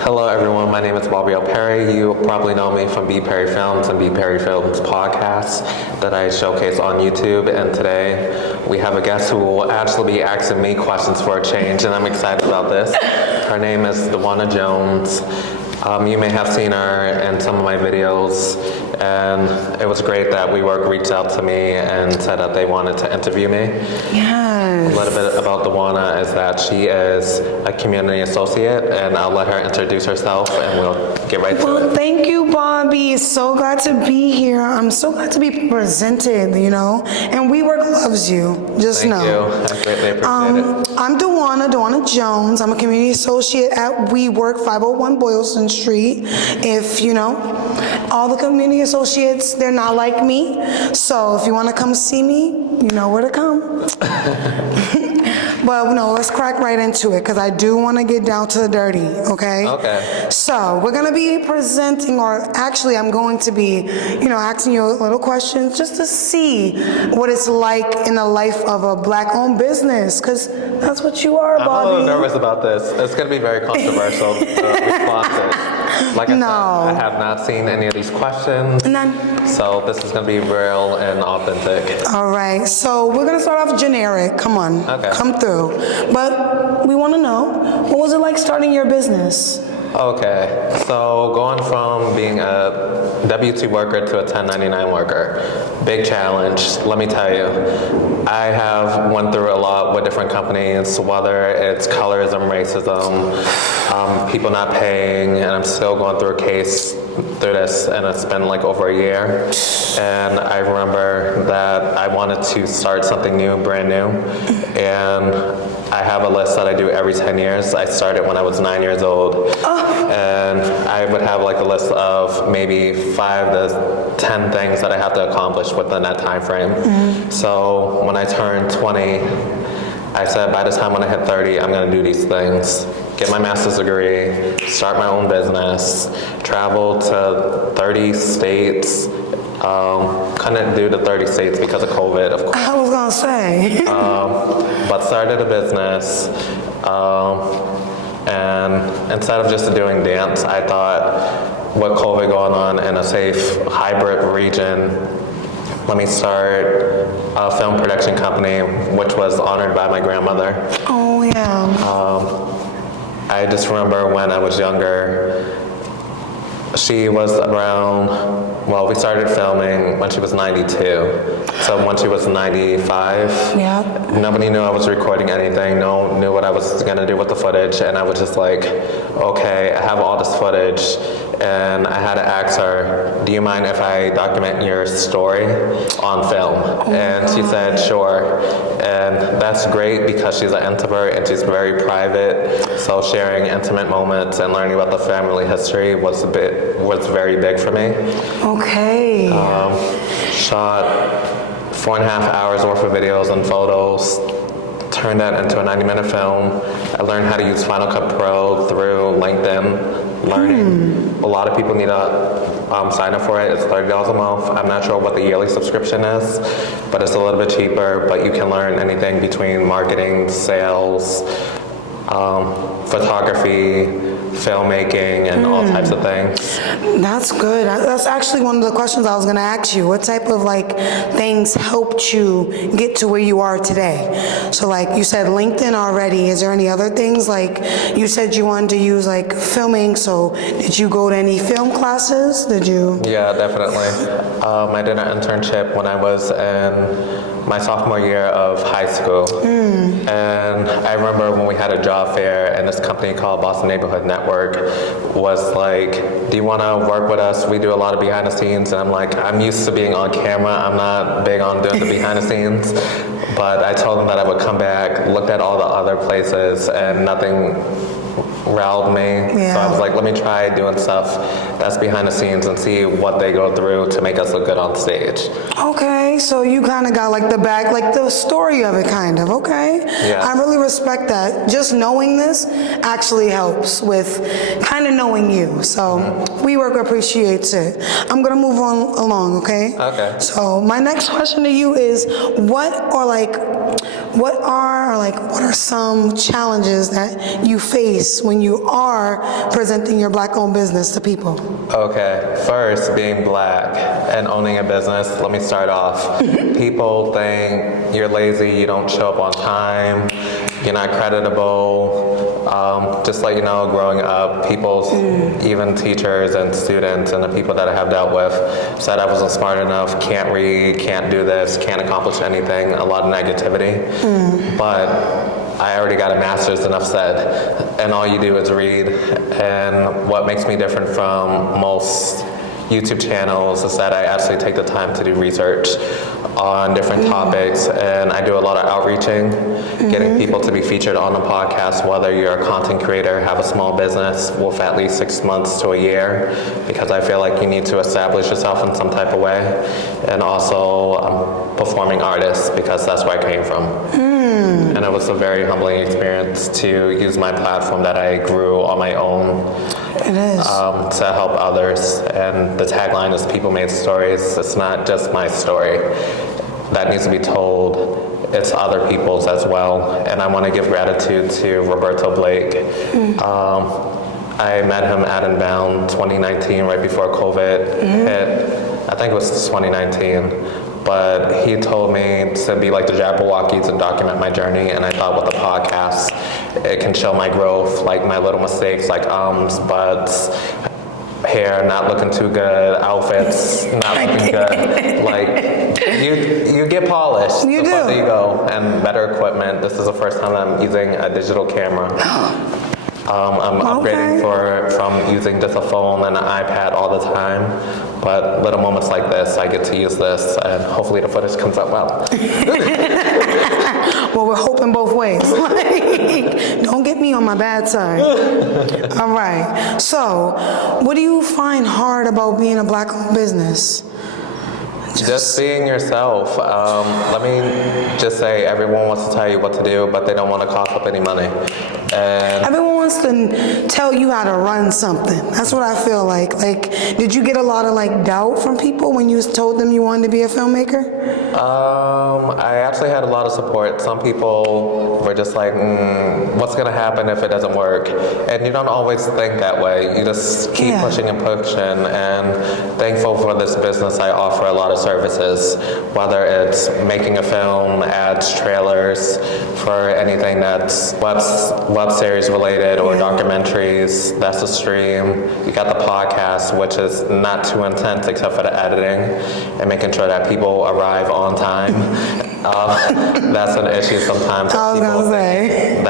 Hello everyone, my name is Bobby Perry. You probably know me from BPerryFilms and BPerryFilms Podcast that I showcase on YouTube, and today we have a guest who will actually be asking me questions for a change, and I'm excited about this. Her name is Dwonya Jones. You may have seen her in some of my videos, and it was great that WeWork reached out to me and said that they wanted to interview me. Yes. A little bit about Dwonya is that she is a community associate, and I'll let her introduce herself and we'll get right to it. Well, thank you, Bobby. So glad to be here. I'm so glad to be presented, and WeWork loves you. Just Thank know. you. I greatly appreciate it. I'm Dwonya Jones. I'm a community associate at WeWork, 501 Boylston Street. If all the community associates, they're not like me. So if you want to come see me, you know where to come. But no, let's crack right into it because I do want to get down to the dirty, okay? Okay. So we're going to be presenting, or actually I'm going to be, asking you little questions just to see what it's like in the life of a Black-owned business, because that's what you are, Bobby. I'm a little nervous about this. It's going to be very controversial responses. Like I said, I have not seen any of these questions. None. So this is going to be real and authentic. All right, so we're going to start off generic. Come on. Okay. Come through. But we want to know, what was it like starting your business? Okay, so going from being a W-2 worker to a 1099 worker, big challenge, let me tell you. I have went through a lot with different companies, whether it's colorism, racism, people not paying, and I'm still going through a case through this, and it's been like over a year. And I remember that I wanted to start something new, brand new, and I have a list that I do every 10 years. I started when I was 9 years old. And I would have like a list of maybe 5 to 10 things that I have to accomplish within that time frame. So when I turned 20, I said by the time when I hit 30, I'm gonna do these things. Get my master's degree, start my own business, travel to 30 states. Couldn't do the 30 states because of COVID, of course. I was gonna say. But started a business. And instead of just doing dance, I thought with COVID going on in a safe hybrid region, let me start a film production company, which was honored by my grandmother. Oh, yeah. I just remember when I was younger, she was around, we started filming when she was 92. So when she was 95, nobody knew I was recording anything. No one knew what I was gonna do with the footage. And I was just like, okay, I have all this footage. And I had to ask her, do you mind if I document your story on film? And she said, sure. And that's great because she's an introvert and she's very private. So sharing intimate moments and learning about the family history was very big for me. Okay. Shot 4.5 hours worth of videos and photos, turned that into a 90-minute film. I learned how to use Final Cut Pro through LinkedIn Learning. A lot of people need to sign up for it. It's $30 a month. I'm not sure what the yearly subscription is, but it's a little bit cheaper, but you can learn anything between marketing, sales, photography, filmmaking, and all types of things. That's good. That's actually one of the questions I was going to ask you. What type of things helped you get to where you are today? So you said LinkedIn already. Is there any other things? You said you wanted to use filming. So did you go to any film classes? Did you? Yeah, definitely. I did an internship when I was in my sophomore year of high school. And I remember when we had a job fair, and this company called Boston Neighborhood Network was like, do you want to work with us? We do a lot of behind the scenes. And I'm like, I'm used to being on camera. I'm not big on doing the behind the scenes. But I told them that I would come back, looked at all the other places, and nothing riled me. Yeah. So I was like, let me try doing stuff that's behind the scenes and see what they go through to make us look good on stage. Okay, so you kind of got the back, the story of it kind of, okay? Yeah. I really respect that. Just knowing this actually helps with kind of knowing you. So WeWork appreciates it. I'm gonna move on along, okay? Okay. So my next question to you is, what what are some challenges that you face when you are presenting your Black-owned business to people? Okay, first, being Black and owning a business, let me start off. People think you're lazy, you don't show up on time, you're not creditable. Just like, growing up, people, even teachers and students and the people that I have dealt with said I wasn't smart enough, can't read, can't do this, can't accomplish anything, a lot of negativity. But I already got a master's, enough said, and all you do is read. And what makes me different from most YouTube channels is that I actually take the time to do research on different topics, and I do a lot of outreaching, getting people to be featured on the podcast, whether you're a content creator, have a small business with at least 6 months to a year, because I feel like you need to establish yourself in some type of way, and also performing artist, because that's where I came from. And it was a very humbling experience to use my platform that I grew on my own. It is. To help others. And the tagline is people made stories. It's not just my story that needs to be told. It's other people's as well. And I want to give gratitude to Roberto Blake. I met him at Inbound 2019, right before COVID hit. I think it was 2019. But he told me to be like the Jabberwocky to document my journey, and I thought with the podcast, it can show my growth, like my little mistakes, like butts, hair not looking too good, outfits not looking good. Like, you get polished You the do. further you go, and better equipment. This is the first time that I'm using a digital camera. I'm upgrading from using just a phone and an iPad all the time, but little moments like this, I get to use this, and hopefully the footage comes out well. Well, we're hoping both ways. Don't get me on my bad side. All right. So, what do you find hard about being a Black-owned business? Just being yourself. Let me just say, everyone wants to tell you what to do, but they don't want to cough up any money. And Everyone wants to tell you how to run something. That's what I feel like. Like, did you get a lot of doubt from people when you told them you wanted to be a filmmaker? I actually had a lot of support. Some people were just like, what's going to happen if it doesn't work? And you don't always think that way. You just keep pushing and pushing. And thankful for this business, I offer a lot of services, whether it's making a film, ads, trailers, for anything that's web series related or documentaries. That's a stream. You got the podcast, which is not too intense except for the editing and making sure that people arrive on time. That's an issue sometimes. I was people gonna say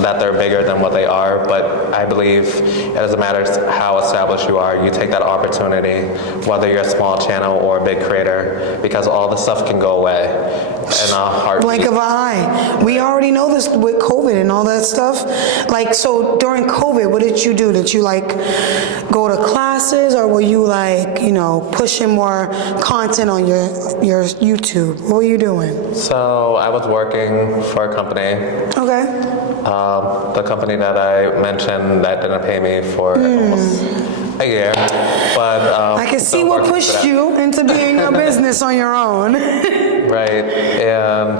that they're bigger than what they are, but I believe it doesn't matter how established you are, you take that opportunity, whether you're a small channel or a big creator, because all the stuff can go away in a heartbeat. blink of an eye. We already know this with COVID and all that stuff. So during COVID, what did you do? Did you go to classes, or were you pushing more content on your YouTube? What were you doing? So I was working for a company. Okay. The company that I mentioned that didn't pay me for almost a year, but I can see what pushed you into being a business on your own. Right, and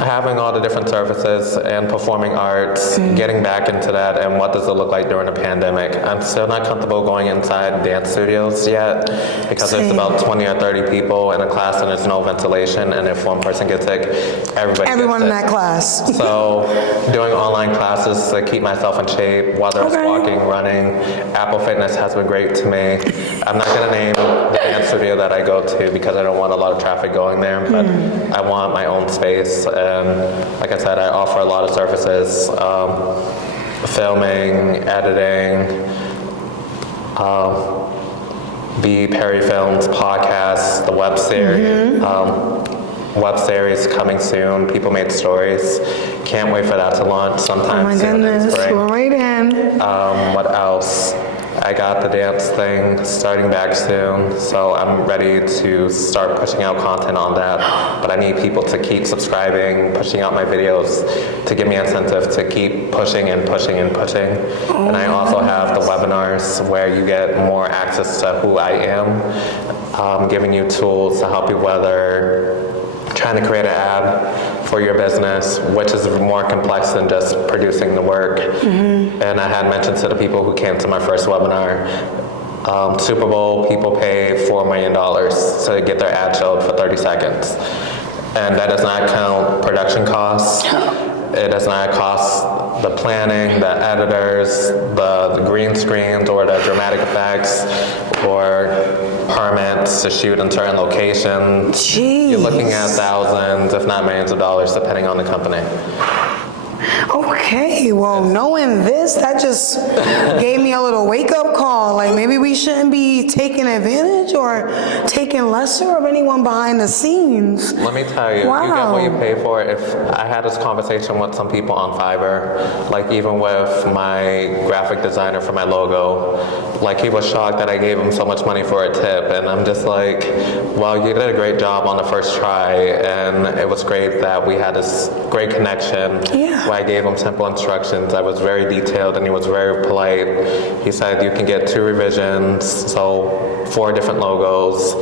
having all the different services and performing arts, getting back into that, and what does it look like during a pandemic. I'm still not comfortable going inside dance studios yet, because there's about 20 or 30 people in a class and there's no ventilation, and if one person gets sick, Everyone in gets sick. that class. So doing online classes to keep myself in shape, whether it's walking, running. Apple Fitness has been great to me. I'm not going to name the dance studio that I go to because I don't want a lot of traffic going there, but I want my own space. And like I said, I offer a lot of services, filming, editing, BPerryFilms Podcast, the web series. Web series coming soon. People Made Stories. Can't wait for that to launch sometime Oh my soon. goodness, we're right in. What else? I got the dance thing starting back soon, so I'm ready to start pushing out content on that. But I need people to keep subscribing, pushing out my videos to give me incentive to keep pushing and pushing and pushing. And I also have the webinars where you get more access to who I am, giving you tools to help you weather trying to create an ad for your business, which is more complex than just producing the work. And I had mentioned to the people who came to my first webinar, Super Bowl, people pay $4 million to get their ad showed for 30 seconds. And that does not count production costs. It does not cost the planning, the editors, the green screens, or the dramatic effects, or permits to shoot in certain locations. Jeez. You're looking at thousands, if not millions of dollars, depending on the company. Okay, well, knowing this, that just gave me a little wake-up call. Like, maybe we shouldn't be taking advantage or taking lesser of anyone behind the scenes. Let me tell you, you get what you pay for. If I had this conversation with some people on Fiverr, like even with my graphic designer for my logo, like he was shocked that I gave him so much money for a tip, and I'm just like, well, you did a great job on the first try, and it was great that we had this great connection. Yeah. Where I gave him simple instructions. I was very detailed, and he was very polite. He said you can get 2 revisions, so 4 different logos,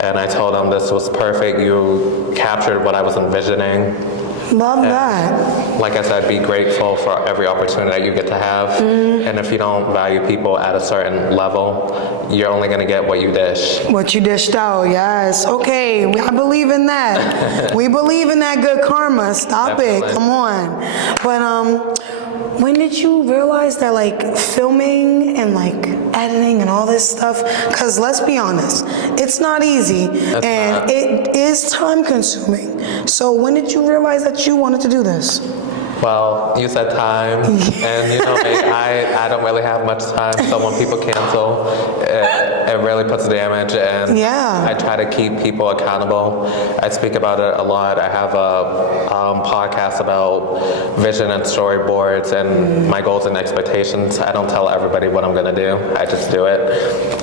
and I told him this was perfect. You captured what I was envisioning. Love that. Like I said, be grateful for every opportunity that you get to have. And if you don't value people at a certain level, you're only going to get what you dish. What you dished out, yes. Okay, I believe in that. We believe in that good karma. Stop Definitely. it. Come on. But when did you realize that like filming and like editing and all this stuff, because let's be honest, it's not easy and it is time consuming. So when did you realize that you wanted to do this? Well, you said time, and you know me, I don't really have much time, so when people cancel, it really puts damage, and I try to keep people accountable. I speak about it a lot. I have a podcast about vision and storyboards and my goals and expectations. I don't tell everybody what I'm going to do. I just do it.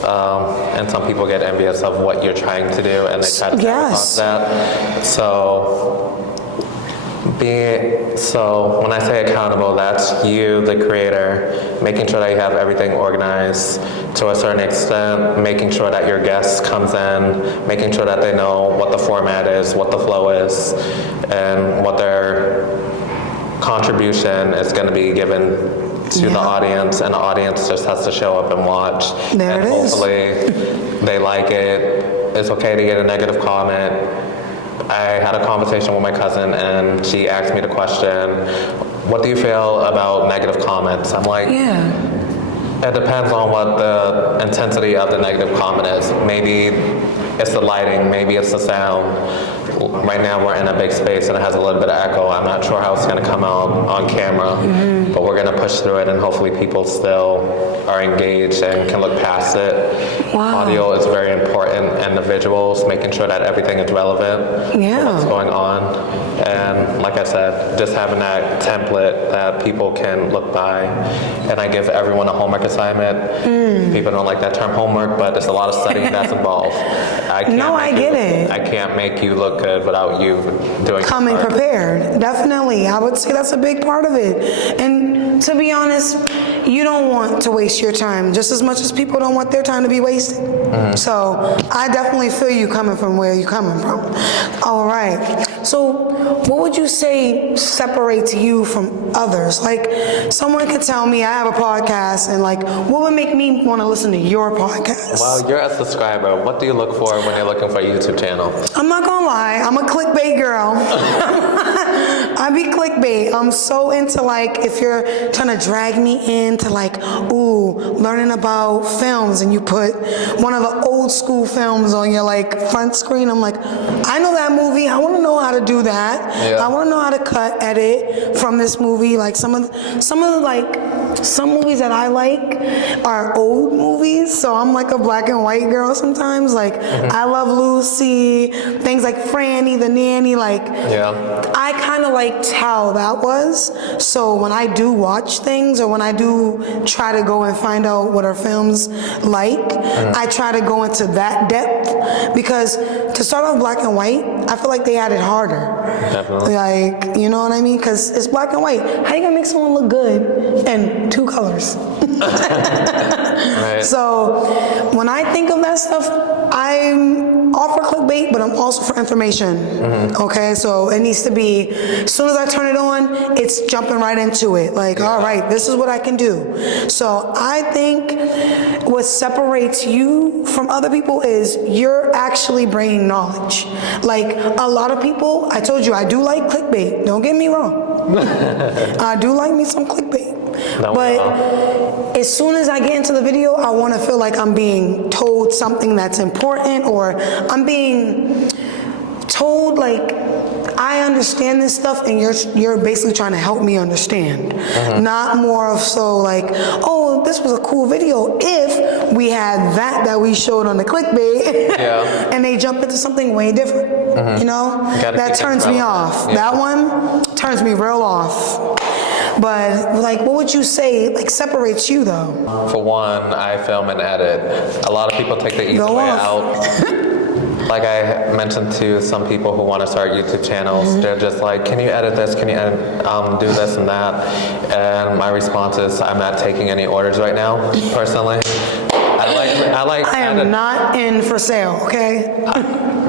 And some people get envious of what you're trying to do, and they try to sabotage that. So when I say accountable, that's you, the creator, making sure that you have everything organized to a certain extent, making sure that your guest comes in, making sure that they know what the format is, what the flow is, and what their contribution is going to be given to the audience, and the audience just has to show up and watch. There it is. Hopefully they like it. It's okay to get a negative comment. I had a conversation with my cousin, and she asked me the question, what do you feel about negative comments? I'm like, it depends on what the intensity of the negative comment is. Maybe it's the lighting, maybe it's the sound. Right now we're in a big space and it has a little bit of echo. I'm not sure how it's going to come out on camera, but we're going to push through it, and hopefully people still are engaged and can look past it. Audio is very important, and the visuals, making sure that everything is relevant to what's going on. And like I said, just having that template that people can look by. And I give everyone a homework assignment. People don't like that term homework, but there's a lot of studying that's involved. I get it. I can't make you look good without you doing coming prepared. Definitely. I would say that's a big part of it. And to be honest, you don't want to waste your time just as much as people don't want their time to be wasted. So I definitely feel you coming from where you're coming from. All right. So what would you say separates you from others? Like, someone could tell me I have a podcast, and like, what would make me want to listen to your podcast? Well, you're a subscriber. What do you look for when you're looking for a YouTube channel? I'm not gonna lie, I'm a clickbait girl. I be clickbait. I'm so into, like, if you're trying to drag me into like, learning about films, and you put one of the old school films on your like front screen, I'm like, I know that movie. I want to know how to do that. I want to know how to cut, edit from this movie. Like some movies that I like are old movies, so I'm like a black and white girl sometimes. Like I Love Lucy, things like Franny the Nanny. Like I kind of like how that was. So when I do watch things, or when I do try to go and find out what our films like, I try to go into that depth, because to start off black and white, I feel like they had it harder. Definitely. Like, you know what I mean? Because it's black and white. How you gonna make someone look good in 2 colors? Right. So when I think of that stuff, I'm all for clickbait, but I'm also for information. Okay, so it needs to be, as soon as I turn it on, it's jumping right into it. Like, all right, this is what I can do. So I think what separates you from other people is you're actually bringing knowledge. Like, a lot of people, I told you, I do like clickbait. Don't get me wrong. I do like me some clickbait. But as soon as I get into the video, I want to feel like I'm being told something that's important, or I'm being told like I understand this stuff and you're basically trying to help me understand. Not more of so like, oh, this was a cool video if we had that we showed on the clickbait and they jump into something way different. You know? That turns me off. That one turns me real off. But like, what would you say like separates you though? For one, I film and edit. A lot of people take the easy way out. Like I mentioned to some people who want to start YouTube channels, they're just like, can you edit this? Can you do this and that? And my response is, I'm not taking any orders right now, personally. I am not in for sale, okay?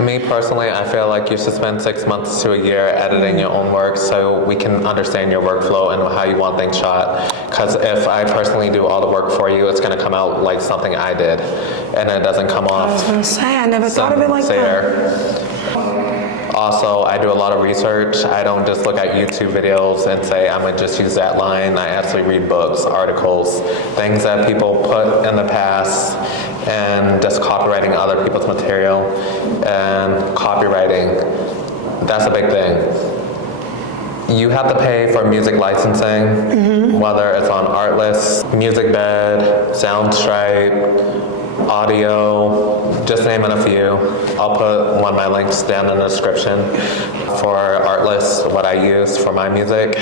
Me personally, I feel like you should spend 6 months to a year editing your own work so we can understand your workflow and how you want things shot. Because if I personally do all the work for you, it's going to come out like something I did, and it doesn't come off. I was going to say, I never thought of it like that. Also, I do a lot of research. I don't just look at YouTube videos and say, I'm gonna just use that line. I actually read books, articles, things that people put in the past, and just copywriting other people's material. And copywriting, that's a big thing. You have to pay for music licensing, whether it's on Artlist, MusicBed, Soundstripe, audio, just naming a few. I'll put one of my links down in the description for Artlist, what I use for my music.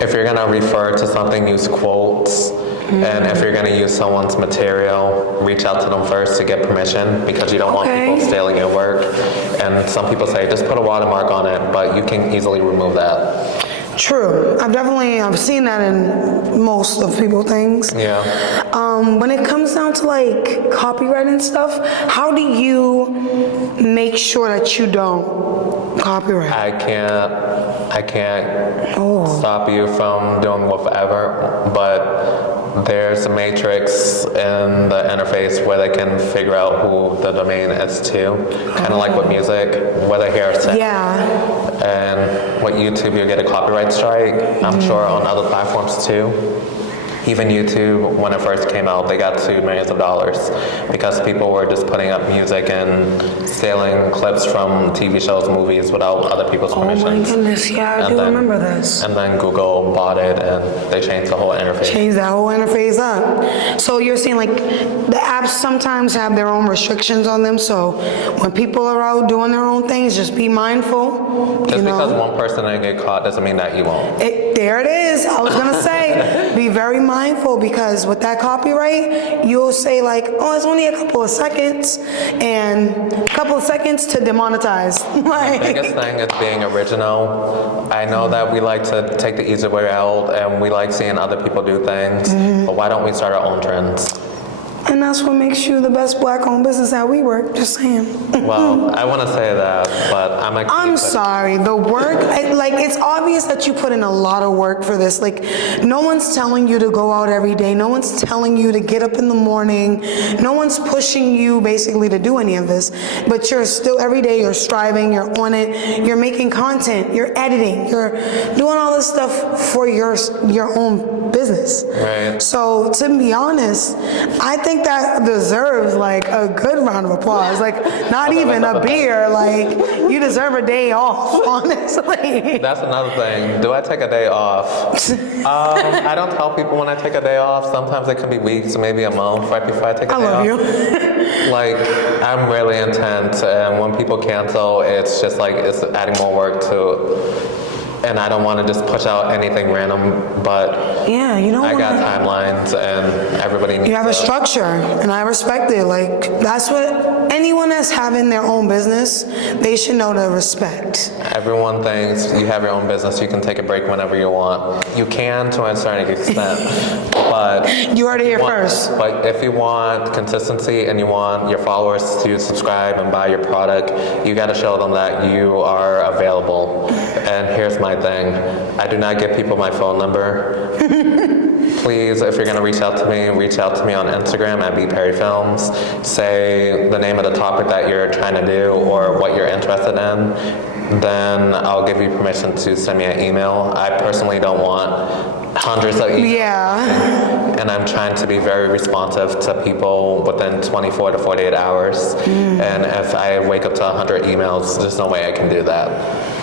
If you're gonna refer to something, use quotes. And if you're gonna use someone's material, reach out to them first to get permission, because you don't want people stealing your work. And some people say, just put a watermark on it, but you can easily remove that. True. I've seen that in most of people's things. Yeah. When it comes down to like copywriting stuff, how do you make sure that you don't copyright? I can't stop you from doing whatever, but there's a matrix in the interface where they can figure out who the domain is to. Kind of like with music, whether here or there. And with YouTube, you get a copyright strike. I'm sure on other platforms too. Even YouTube, when it first came out, they got sued millions of dollars because people were just putting up music and stealing clips from TV shows, movies without other people's permissions. Oh my goodness, yeah, I do remember this. And then Google bought it and they changed the whole interface. Changed that whole interface up. So you're saying like the apps sometimes have their own restrictions on them, so when people are out doing their own things, just be mindful. Just because one person didn't get caught doesn't mean that you won't. There it is. I was gonna say, be very mindful, because with that copyright, you'll say like, oh, it's only a couple of seconds, and a couple of seconds to demonetize. The biggest thing is being original. I know that we like to take the easy way out, and we like seeing other people do things, but why don't we start our own trends? And that's what makes you the best black-owned business at WeWork, just saying. Well, I want to say that, but I'm sorry, the work, it's obvious that you put in a lot of work for this. Like, no one's telling you to go out every day. No one's telling you to get up in the morning. No one's pushing you, basically, to do any of this. But you're still, every day, you're striving, you're on it, you're making content, you're editing, you're doing all this stuff for your own business. Right. So, to be honest, I think that deserves like a good round of applause. Like, not even a beer. Like, you deserve a day off, honestly. That's another thing. Do I take a day off? I don't tell people when I take a day off. Sometimes it can be weeks, maybe a month right before I take a day off. I love you. Like, I'm really intense, and when people cancel, it's just like it's adding more work to. And I don't want to just push out anything random, but yeah, you know, I got timelines, and everybody needs. You have a structure, and I respect it. Like, that's what anyone that's having their own business, they should know to respect. Everyone thinks you have your own business, you can take a break whenever you want. You can to a certain extent, But You heard it here first. But if you want consistency and you want your followers to subscribe and buy your product, you got to show them that you are available. And here's my thing. I do not give people my phone number. Please, if you're going to reach out to me on Instagram at BPerryFilms. Say the name of the topic that you're trying to do or what you're interested in. Then I'll give you permission to send me an email. I personally don't want hundreds of emails. Yeah. And I'm trying to be very responsive to people within 24 to 48 hours. And if I wake up to 100 emails, there's no way I can do that.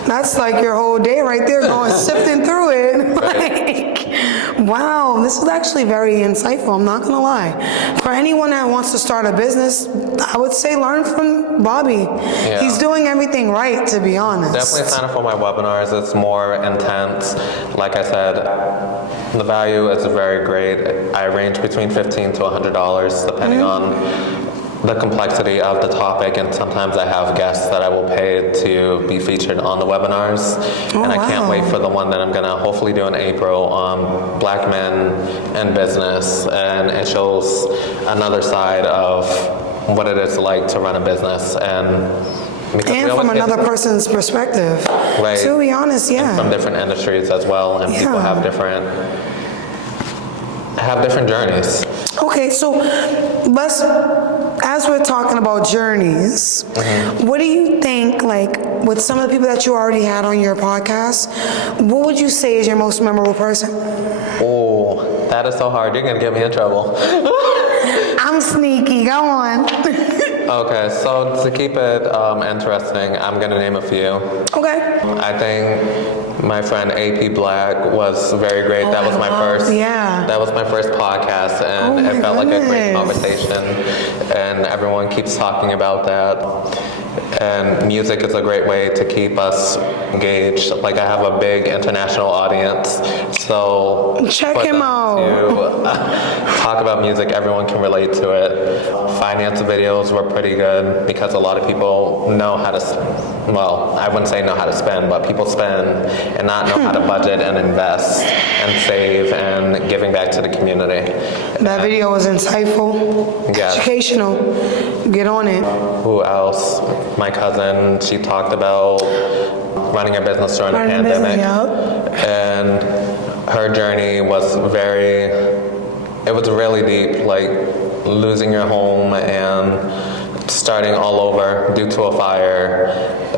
That's like your whole day right there, going sifting through it. Like, wow, this is actually very insightful. I'm not gonna lie. For anyone that wants to start a business, I would say learn from Bobby. Yeah. He's doing everything right, to be honest. Definitely sign up for my webinars. It's more intense. Like I said, the value is very great. I range between $15 to $100 depending on the complexity of the topic, and sometimes I have guests that I will pay to be featured on the webinars. And I can't wait for the one that I'm gonna hopefully do in April on Black men and business, and it shows another side of what it is like to run a business, and from another person's perspective. Right. To be honest, yeah. From different industries as well, and people have different journeys. Okay, so as we're talking about journeys, what do you think, like, with some of the people that you already had on your podcast, what would you say is your most memorable person? Oh, that is so hard. You're going to get me in trouble. I'm sneaky. Go on. Okay, so to keep it interesting, I'm going to name a few. Okay. I think my friend AP Black was very great. That was my first. Yeah. That was my first podcast, and it felt like a great conversation. And everyone keeps talking about that. And music is a great way to keep us engaged. Like, I have a big international audience, so check him out. To talk about music, everyone can relate to it. Finance videos were pretty good because a lot of people know how to, well, I wouldn't say know how to spend, but people spend and not know how to budget and invest and save and giving back to the community. That video was insightful, educational. Get on it. Who else? My cousin, she talked about running a business during the pandemic. And her journey was it was really deep, like losing your home and starting all over due to a fire,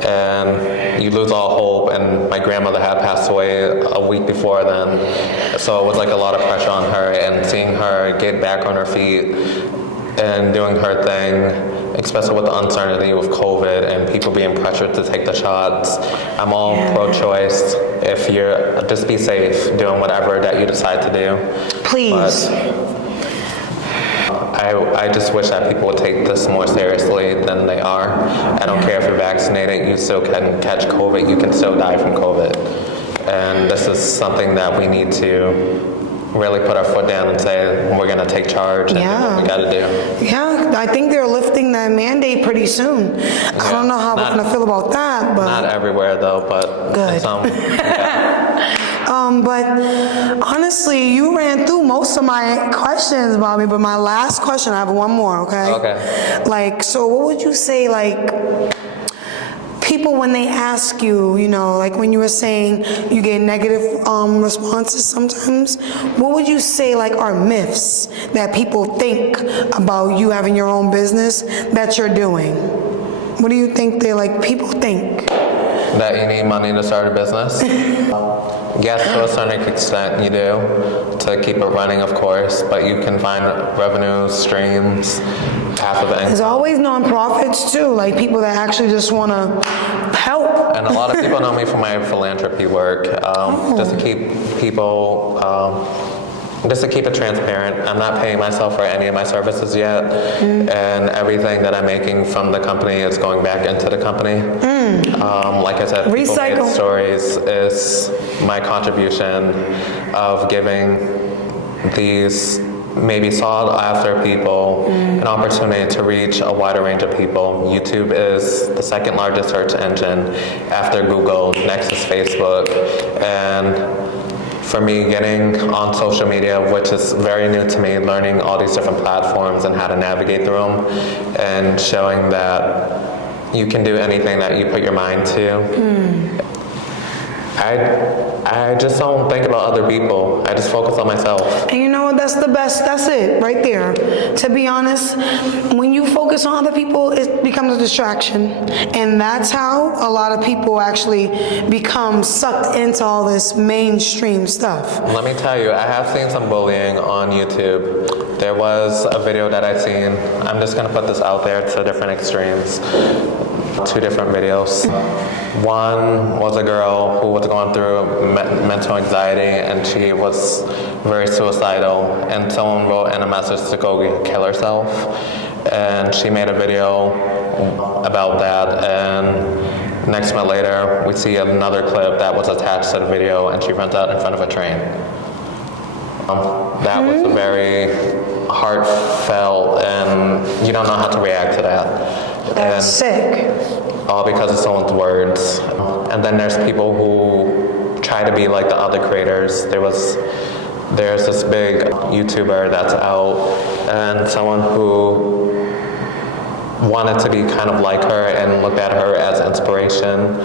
and you lose all hope. And my grandmother had passed away a week before then, so it was like a lot of pressure on her, and seeing her get back on her feet and doing her thing, especially with the uncertainty with COVID and people being pressured to take the shots. I'm all pro-choice. If you're, just be safe doing whatever that you decide to do. Please. I just wish that people would take this more seriously than they are. I don't care if you're vaccinated, you still can catch COVID, you can still die from COVID. And this is something that we need to really put our foot down and say, we're going to take charge and do what we got to do. Yeah, I think they're lifting that mandate pretty soon. I don't know how we're going to feel about that, but... Not everywhere, though, but... Good. But honestly, you ran through most of my questions, Bobby, but my last question, I have one more, okay? Okay. Like, so what would you say, like... people, when they ask you, you know, like when you were saying you get negative responses sometimes, what would you say like are myths that people think about you having your own business that you're doing? What do you think people think? That you need money to start a business? Yes, to a certain extent you do, to keep it running, of course, but you can find revenue streams, passive income. There's always nonprofits too, like people that actually just want to help. And a lot of people know me for my philanthropy work, just to keep people, just to keep it transparent. I'm not paying myself for any of my services yet, and everything that I'm making from the company is going back into the company. Like I said, Recycle. People Made Stories is my contribution of giving these maybe sought after people an opportunity to reach a wider range of people. YouTube is the second largest search engine after Google, next is Facebook, and for me getting on social media, which is very new to me, learning all these different platforms and how to navigate through them, and showing that you can do anything that you put your mind to. I just don't think about other people. I just focus on myself. And you know what? That's the best. That's it right there. To be honest, when you focus on other people, it becomes a distraction. And that's how a lot of people actually become sucked into all this mainstream stuff. Let me tell you, I have seen some bullying on YouTube. There was a video that I seen. I'm just going to put this out there to different extremes. 2 different videos. One was a girl who was going through mental anxiety, and she was very suicidal, and someone wrote in a message to go kill herself, and she made a video about that, and next minute later we see another clip that was attached to the video, and she runs out in front of a train. That was very heartfelt, and you don't know how to react to that. That's sick. All because of someone's words. And then there's people who try to be like the other creators. There's this big YouTuber that's out, and someone who wanted to be kind of like her and looked at her as inspiration.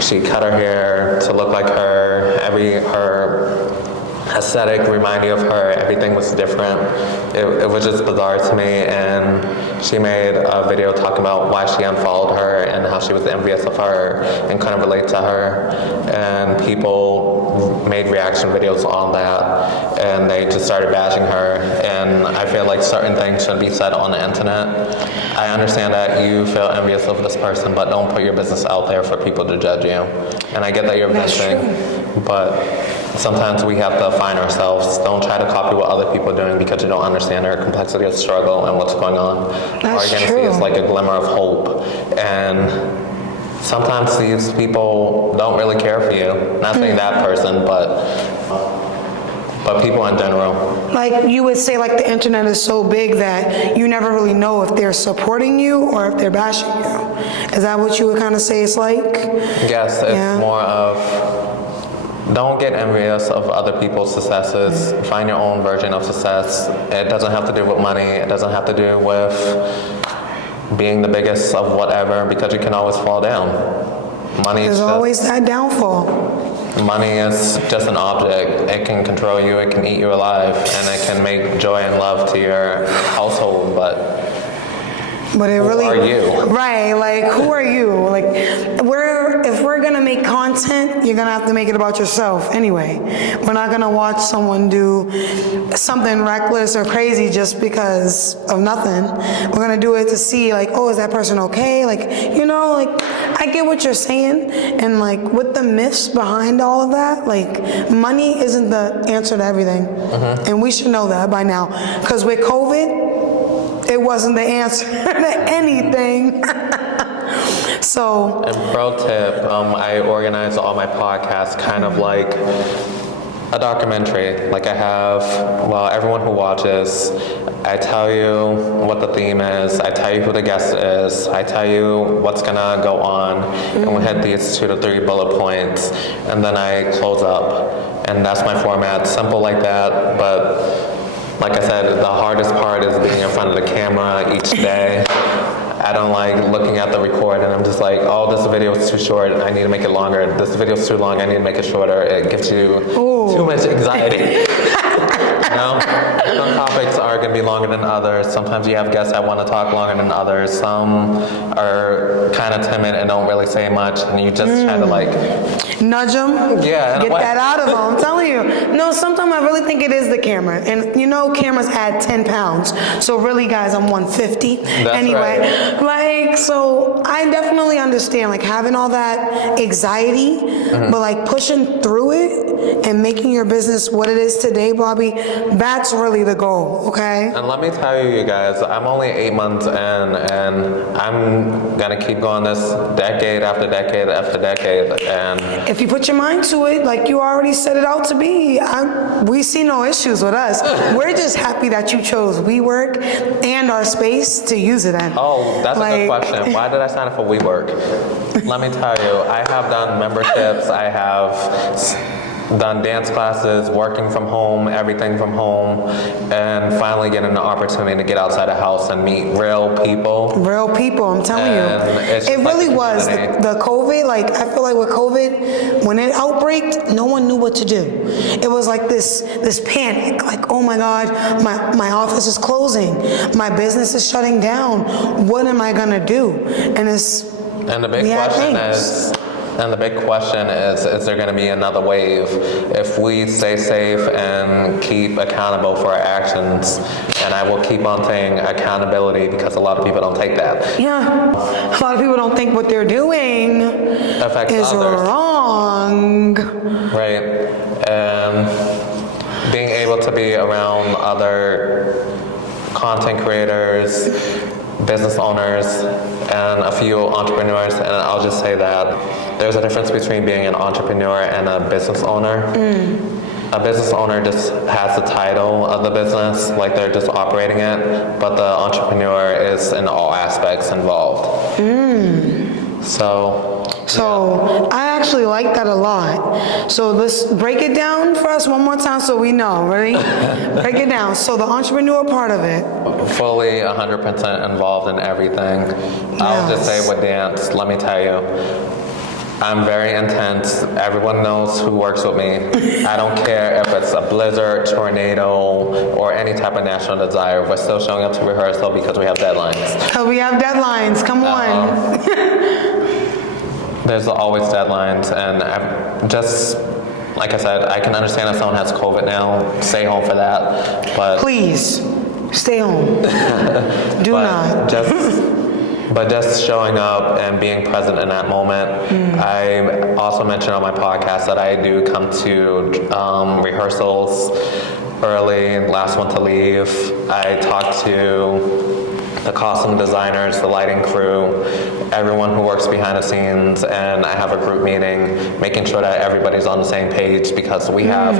She cut her hair to look like her. Her aesthetic reminded me of her. Everything was different. It was just bizarre to me, and she made a video talking about why she unfollowed her and how she was envious of her and couldn't relate to her, and people made reaction videos on that, and they just started bashing her. And I feel like certain things shouldn't be said on the internet. I understand that you feel envious of this person, but don't put your business out there for people to judge you. And I get that you're venting, but sometimes we have to find ourselves. Don't try to copy what other people are doing because you don't understand their complexity of struggle and what's going on. All you're going to see is like a glimmer of hope. And sometimes these people don't really care for you. Not saying that person, but people in general. Like you would say, like the internet is so big that you never really know if they're supporting you or if they're bashing you. Is that what you would kind of say it's like? Yes, it's more of, don't get envious of other people's successes. Find your own version of success. It doesn't have to do with money. It doesn't have to do with being the biggest of whatever, because you can always fall down. There's always that downfall. Money is just an object. It can control you. It can eat you alive, and it can make joy and love to your household. But it really, who are you? Right, like who are you? Like if we're gonna make content, you're gonna have to make it about yourself anyway. We're not gonna watch someone do something reckless or crazy just because of nothing. We're gonna do it to see like, oh, is that person okay? Like, you know, like I get what you're saying, and like with the myths behind all of that, like money isn't the answer to everything. And we should know that by now. Because with COVID, it wasn't the answer to anything. So. And pro tip, I organize all my podcasts kind of like a documentary. Like I have, everyone who watches, I tell you what the theme is, I tell you who the guest is, I tell you what's gonna go on, and we hit these 2 to 3 bullet points, and then I close up. And that's my format, simple like that, but like I said, the hardest part is being in front of the camera each day. I don't like looking at the record and I'm just like, oh, this video is too short, I need to make it longer. This video is too long, I need to make it shorter. It gives you too much anxiety. You know? Some topics are going to be longer than others. Sometimes you have guests that want to talk longer than others. Some are kind of timid and don't really say much, and you just try to like nudge them. Yeah, get that out of them. I'm telling you. No, sometimes I really think it is the camera, and you know, cameras add 10 pounds. So really, guys, I'm 150. That's anyway, right. Like, so I definitely understand like having all that anxiety, but like pushing through it and making your business what it is today, Bobby. That's really the goal, okay? And let me tell you guys, I'm only 8 months in, and I'm gonna keep going this decade after decade after decade. And if you put your mind to it, like you already set it out to be, we see no issues with us. We're just happy that you chose WeWork and our space to use it in. Oh, that's a good question. Why did I sign up for WeWork? Let me tell you, I have done memberships. I have done dance classes, working from home, everything from home, and finally getting the opportunity to get outside the house and meet real people. Real people, I'm telling you. It really was. The COVID, like, I feel like with COVID, when it outbreaked, no one knew what to do. It was like this panic, like, oh my God, my office is closing. My business is shutting down. What am I gonna do? And the big question is there going to be another wave? If we stay safe and keep accountable for our actions, and I will keep on saying accountability because a lot of people don't take that. Yeah, a lot of people don't think what they're doing affects is others. Wrong. Right, and being able to be around other content creators, business owners, and a few entrepreneurs, and I'll just say that there's a difference between being an entrepreneur and a business owner. A business owner just has the title of the business, like they're just operating it, but the entrepreneur is in all aspects involved. So I actually like that a lot. So let's break it down for us one more time so we know. Ready? Break it down. So the entrepreneur part of it. fully 100% involved in everything. I'll just say with dance, let me tell you, I'm very intense. Everyone knows who works with me. I don't care if it's a blizzard, tornado, or any type of national desire. We're still showing up to rehearsal because we have deadlines. So we have deadlines. Come on. There's always deadlines, and I'm just, like I said, I can understand if someone has COVID now, stay home for that, but... Please, stay home. Do not. But just showing up and being present in that moment. I also mentioned on my podcast that I do come to rehearsals early, last one to leave. I talk to the costume designers, the lighting crew, everyone who works behind the scenes, and I have a group meeting, making sure that everybody's on the same page because we have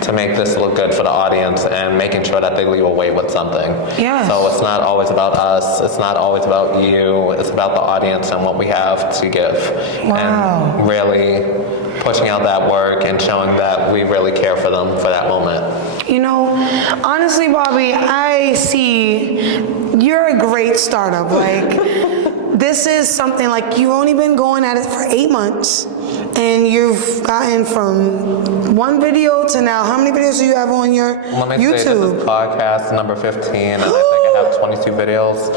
to make this look good for the audience and making sure that they leave away with something. Yes. So it's not always about us, it's not always about you, it's about the audience and what we have to give. Wow. And really pushing out that work and showing that we really care for them for that moment. You know, honestly, Bobby, I see you're a great startup. Like, this is something like you've only been going at it for 8 months, and you've gotten from one video to now. How many videos do you have on your Let me YouTube? say, this is podcast number 15, and I think I have 22 videos.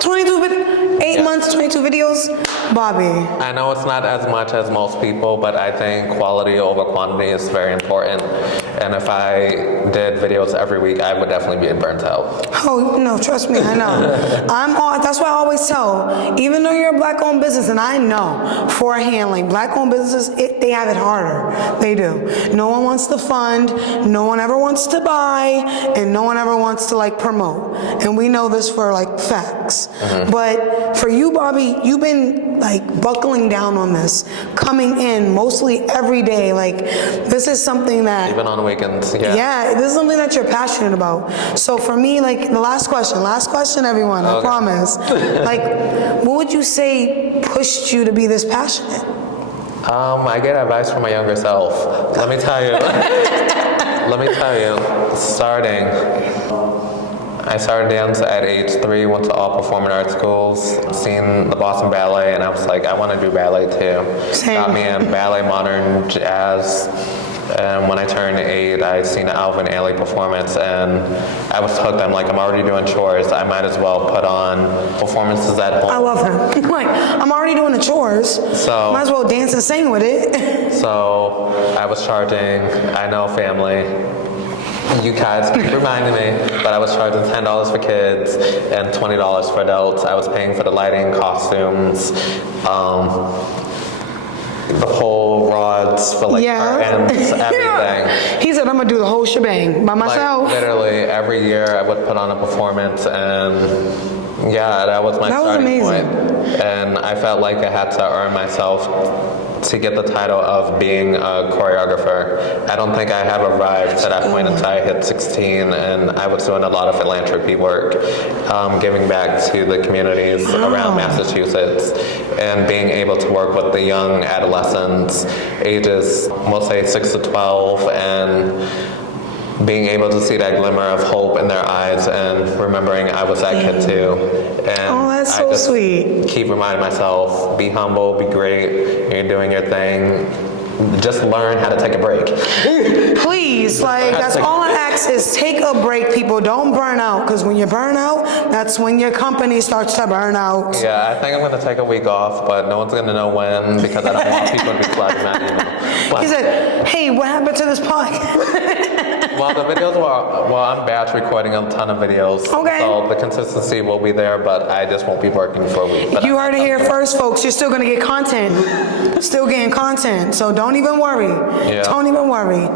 22 videos. 8 months, 22 videos? Bobby. I know it's not as much as most people, but I think quality over quantity is very important. And if I did videos every week, I would definitely be burnt out. Oh, no, trust me, I know. That's why I always tell, even though you're a black-owned business, and I know for handling black-owned businesses, they have it harder. They do. No one wants to fund, no one ever wants to buy, and no one ever wants to, like, promote. And we know this for, like, facts. But for you, Bobby, you've been, like, buckling down on this, coming in mostly every day. Like, this is something that... Even on weekends, Yeah, this is something that you're passionate about. So for me, like, the last question, everyone, I promise. Like, what would you say pushed you to be this passionate? I get advice from my younger self. Let me tell you, I started dance at age 3, went to all performing arts schools, seen the Boston Ballet, and I was like, I want to do ballet too. Same. Got me in ballet, modern, jazz. And when I turned 8, I seen an Alvin Ailey performance, and I was hooked. I'm like, I'm already doing chores. I might as well put on performances at home. I love him. Like, I'm already doing the chores. So might as well dance and sing with it. So I was charging, I know family, you guys keep reminding me, but I was charging $10 for kids and $20 for adults. I was paying for the lighting, costumes, the pole rods for like curtains, everything. He said, I'm gonna do the whole shebang by myself. Like, literally every year I would put on a performance, and yeah, that was my starting point. And I felt like I had to earn myself to get the title of being a choreographer. I don't think I have arrived to that point until I hit 16, and I was doing a lot of philanthropy work, giving back to the communities around Massachusetts, and being able to work with the young adolescents, ages, we'll say 6 to 12, and being able to see that glimmer of hope in their eyes and remembering I was that kid too. And that's I so just sweet. keep reminding myself, be humble, be great, you're doing your thing. Just learn how to take a break. Please, like, that's all I ask is take a break, people. Don't burn out, because when you burn out, that's when your company starts to burn out. Yeah, I think I'm going to take a week off, but no one's going to know when because I don't want people to be flooding my email. He said, hey, what happened to this podcast? Well, the videos I'm batch recording a ton of videos. Okay. So the consistency will be there, but I just won't be working for a week. But You heard it here first, folks. You're still going to get content. Still getting content. So don't even worry. Yeah. Don't even worry.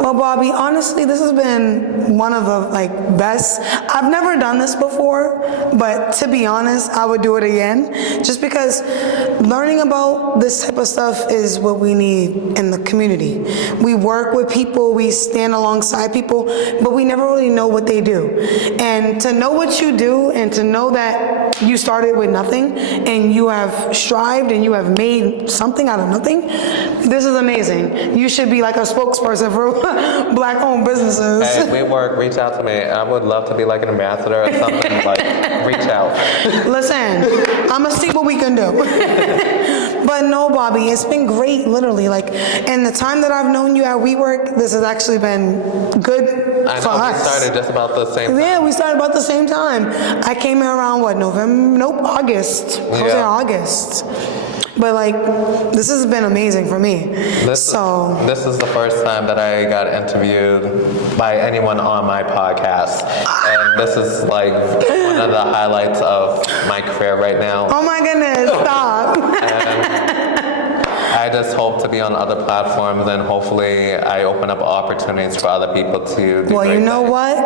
Well, Bobby, honestly, this has been one of the best. I've never done this before, but to be honest, I would do it again. Just because learning about this type of stuff is what we need in the community. We work with people, we stand alongside people, but we never really know what they do. And to know what you do and to know that you started with nothing and you have strived and you have made something out of nothing, this is amazing. You should be like a spokesperson for Black-owned businesses. Hey, WeWork, reach out to me. I would love to be like an ambassador or something. Reach out. Listen, I'm gonna see what we can do. But no, Bobby, it's been great, literally. In the time that I've known you at WeWork, this has actually been good I for know us. we started just about the same time. Yeah, we started about the same time. I came here around November? Nope, August. I was Yeah. in August. But this has been amazing for me. This is the first time that I got interviewed by anyone on my podcast. And this is one of the highlights of my career right now. Oh my goodness, stop. And I just hope to be on other platforms, and hopefully I open up opportunities for other people to do Well, you great know things. what?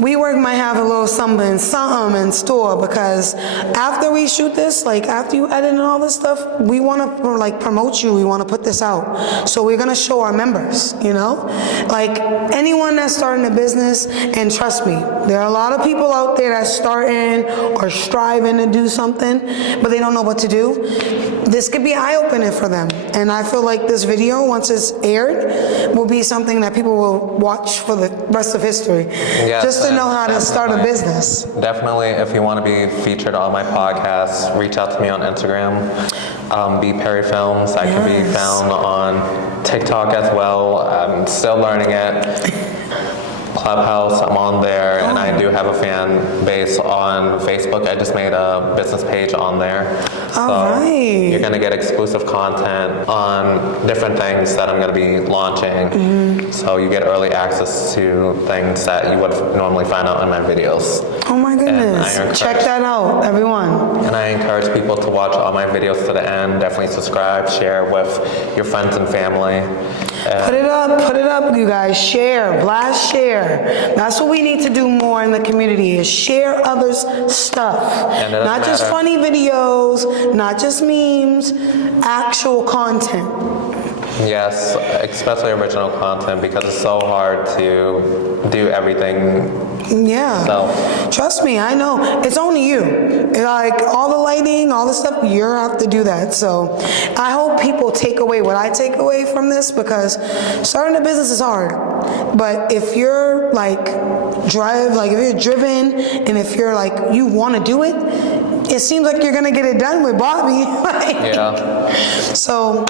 WeWork might have a little something in store, because after we shoot this, after you edit and all this stuff, we want to promote you. We want to put this out. So we're going to show our members, anyone that's starting a business, and trust me, there are a lot of people out there that's starting or striving to do something, but they don't know what to do. This could be eye-opening for them. And I feel like this video, once it's aired, will be something that people will watch for the rest of history. Yes, just to know how to start a business. Definitely, if you want to be featured on my podcast, reach out to me on Instagram, BPerryFilms. I can be found on TikTok as well. I'm still learning it. Clubhouse, I'm on there, and I do have a fan base on Facebook. I just made a business page on there. Right. You're going to get exclusive content on different things that I'm going to be launching. So you get early access to things that you would normally find out in my videos. Oh my goodness. Check that out, everyone. And I encourage people to watch all my videos to the end. Definitely subscribe, share with your friends and family. Put it up, you guys. Share, blast share. That's what we need to do more in the community, is share others' stuff. Not just funny videos, not just memes, actual content. Yes, especially original content, because it's so hard to do everything. Yeah. So. Trust me, I know. It's only you. All the lighting, all the stuff, you have to do that. So I hope people take away what I take away from this, because starting a business is hard. But if you're if you're driven, and if you're you want to do it, it seems like you're going to get it done with Bobby. Yeah. So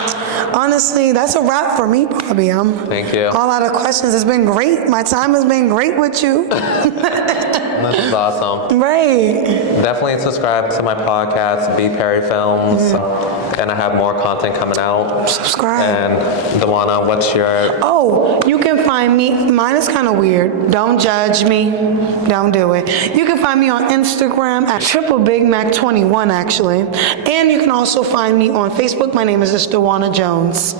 honestly, that's a wrap for me, Bobby. Thank you. All out of questions. It's been great. My time has been great with you. This is awesome. Right. Definitely subscribe to my podcast, BPerryFilms. And I have more content coming out. Subscribe. And Dwonya, what's your... Oh, you can find me. Mine is kind of weird. Don't judge me. Don't do it. You can find me on Instagram at TripleBigMac21, actually. And you can also find me on Facebook. My name is Dwonya Jones.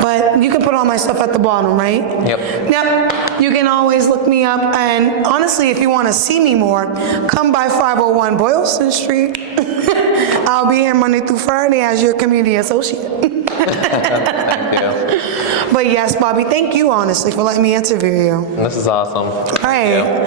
But you can put all my stuff at the bottom, right? Yep. You can always look me up. And honestly, if you want to see me more, come by 501 Boylston Street. I'll be here Monday through Friday as your community associate. Thank you. But yes, Bobby, thank you honestly for letting me interview you. This is awesome. All right.